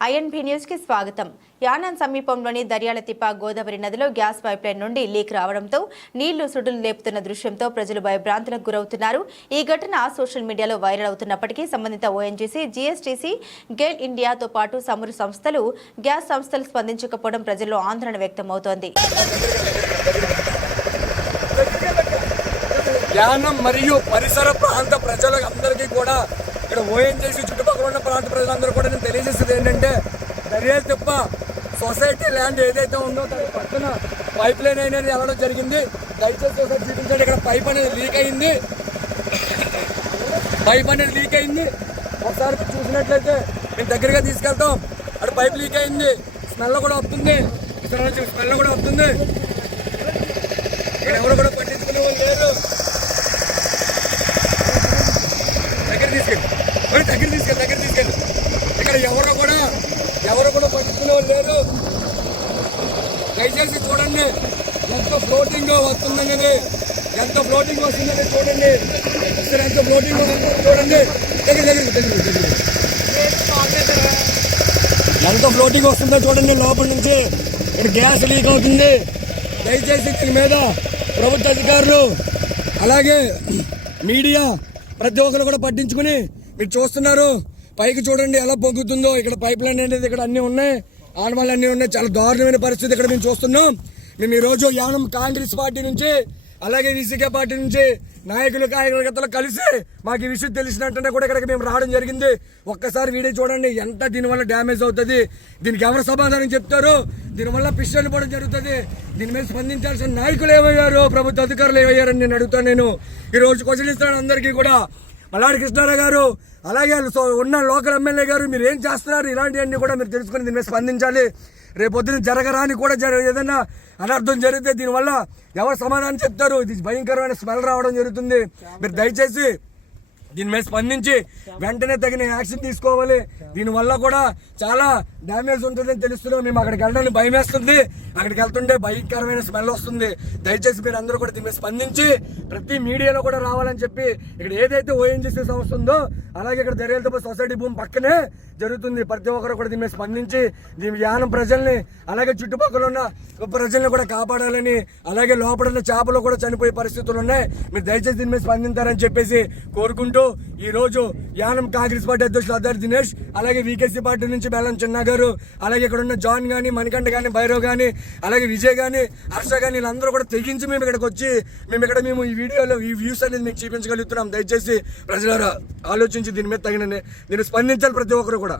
INB న్యూస్కి స్వాగతం. యానం సమీపంలోని దర్యాలతిప్ప గోదావరి నదిలో గ్యాస్ పైప్లైన్ నుండి లీక్ రావడంతో నీళ్ళు సుడులు లేపుతున్న దృశ్యంతో ప్రజలు భయభ్రాంతులకు గురవుతున్నారు. ఈ ఘటన సోషల్ మీడియాలో వైరల్ అవుతున్నప్పటికీ సంబంధిత ఓఎన్జీసీ జీఎస్టీసీ గేల్ ఇండియాతో పాటు సమురు సంస్థలు గ్యాస్ సంస్థలు స్పందించకపోవడం ప్రజల్లో ఆందోళన వ్యక్తమవుతోంది. యానం మరియు పరిసర ప్రాంత ప్రజలకు కూడా ఇక్కడ చుట్టుపక్కల ఉన్న ప్రాంత ప్రజలందరూ కూడా నేను తప్ప సొసైటీ ల్యాండ్ ఏదైతే ఉందో దాని పక్కన పైప్ లైన్ అనేది వెళ్ళడం జరిగింది. దయచేసి ఒకసారి చూపించండి ఇక్కడ పైప్ అనేది లీక్ అయింది. పైప్ అనేది లీక్ అయింది. ఒకసారి చూసినట్లయితే మేము దగ్గరగా తీసుకెళ్తాం. అక్కడ పైప్ లీక్ అయింది. స్మెల్ కూడా వస్తుంది. ఇక్కడ నుంచి స్మెల్ కూడా వస్తుంది. ఇక్కడ ఎవరు కూడా పట్టించుకునే వాళ్ళు లేరు. దగ్గర తీసుకెళ్ళి దగ్గర తీసుకెళ్ళి దగ్గర తీసుకెళ్ళి ఇక్కడ ఎవరు కూడా ఎవరు లేరు. దయచేసి చూడండి ఎంత ఫ్లోటింగ్ వస్తుందనేది ఎంత ఫ్లోటింగ్ వస్తుందని చూడండి. ఇక్కడ ఎంత ఫ్లోటింగ్ వస్తుందో చూడండి. దగ్గర దగ్గర దగ్గర దగ్గర ఎంత ఫ్లోటింగ్ వస్తుందో చూడండి లోపల నుంచి. ఇక్కడ గ్యాస్ లీక్ అవుతుంది. దయచేసి దీని మీద ప్రభుత్వ అధికారులు అలాగే మీడియా ప్రతి ఒక్కరు కూడా పట్టించుకుని మీరు చూస్తున్నారు. పైకి చూడండి ఎలా పొంగుతుందో. ఇక్కడ పైప్ లైన్ అనేది ఇక్కడ అన్నీ ఉన్నాయి. ఆనవాళ్ళు అన్నీ ఉన్నాయి. చాలా దారుణమైన పరిస్థితి ఇక్కడ మేము చూస్తున్నాం. మేము ఈరోజు యానం కాంగ్రెస్ పార్టీ నుంచి అలాగే విసికే పార్టీ నుంచి నాయకులు కార్యకర్తలు కలిసి మాకు ఈ విషయం తెలిసినట్టుంటే కూడా ఇక్కడికి మేము రావడం జరిగింది. ఒక్కసారి వీడియో చూడండి. ఎంత దీనివల్ల డ్యామేజ్ అవుతుంది? దీనికి ఎవరు సమాధానం చెప్తారు? దీనివల్ల పిస్టల్ పడడం జరుగుతుంది. దీని మీద స్పందించాల్సిన నాయకులు ఏమయ్యారు? ప్రభుత్వ అధికారులు ఏమయ్యారని నేను అడుగుతాను నేను. ఈ రోజు క్వశ్చన్ ఇస్తాను అందరికీ కూడా. మల్లాడి కృష్ణారావు గారు అలాగే సో ఉన్న లోకల్ ఎమ్మెల్యే గారు మీరు ఏం చేస్తున్నారు? ఇలాంటివన్నీ కూడా మీరు తెలుసుకుని దీని మీద స్పందించాలి. రేపొద్దున జరగరాని కూడా జర ఏదైనా అనర్థం జరిగితే దీనివల్ల ఎవరు సమాధానం చెప్తారు? ఇది భయంకరమైన స్మెల్ రావడం జరుగుతుంది. మీరు దయచేసి దీని మీద స్పందించి వెంటనే తగిన యాక్షన్ తీసుకోవాలి. దీనివల్ల కూడా చాలా డ్యామేజ్ ఉంటుందని తెలుస్తున్నాం. మేము అక్కడికి వెళ్ళడానికి భయం వేస్తుంది అక్కడికి వెళ్తుంటే భయంకరమైన స్మెల్ వస్తుంది. దయచేసి మీరు అందరూ కూడా దీని స్పందించి ప్రతి మీడియాలో కూడా రావాలని చెప్పి ఇక్కడ ఏదైతే ఓఎన్జీసీ సంస్థ ఉందో అలాగే ఇక్కడ దర్యాలతో సొసైటీ భూమి పక్కనే జరుగుతుంది. ప్రతి ఒక్కరు కూడా దీని స్పందించి దీని యానం ప్రజల్ని అలాగే చుట్టుపక్కల ఉన్న ప్రజల్ని కూడా కాపాడాలని అలాగే లోపల ఉన్న చేపలు కూడా చనిపోయే పరిస్థితులు ఉన్నాయి. మీరు దయచేసి దీని మీద స్పందించారని చెప్పేసి కోరుకుంటూ ఈ రోజు యానం కాంగ్రెస్ పార్టీ అధ్యక్షులు అద్దరు దినేష్ అలాగే వీకేసీ పార్టీ నుంచి బెల్లం చిన్న గారు అలాగే ఇక్కడ ఉన్న జాన్ కానీ మణికంఠ కానీ భైరవ్ కానీ అలాగే విజయ్ గానీ హర్ష కానీ వీళ్ళందరూ కూడా తెగించి మేము ఇక్కడికి వచ్చి మేము ఇక్కడ మేము ఈ వీడియోలో ఈ వ్యూస్ అనేది మీకు చూపించగలుగుతున్నాం. దయచేసి ప్రజలారా ఆలోచించి దీని మీద తగిన దీన్ని స్పందించాలి ప్రతి ఒక్కరు కూడా.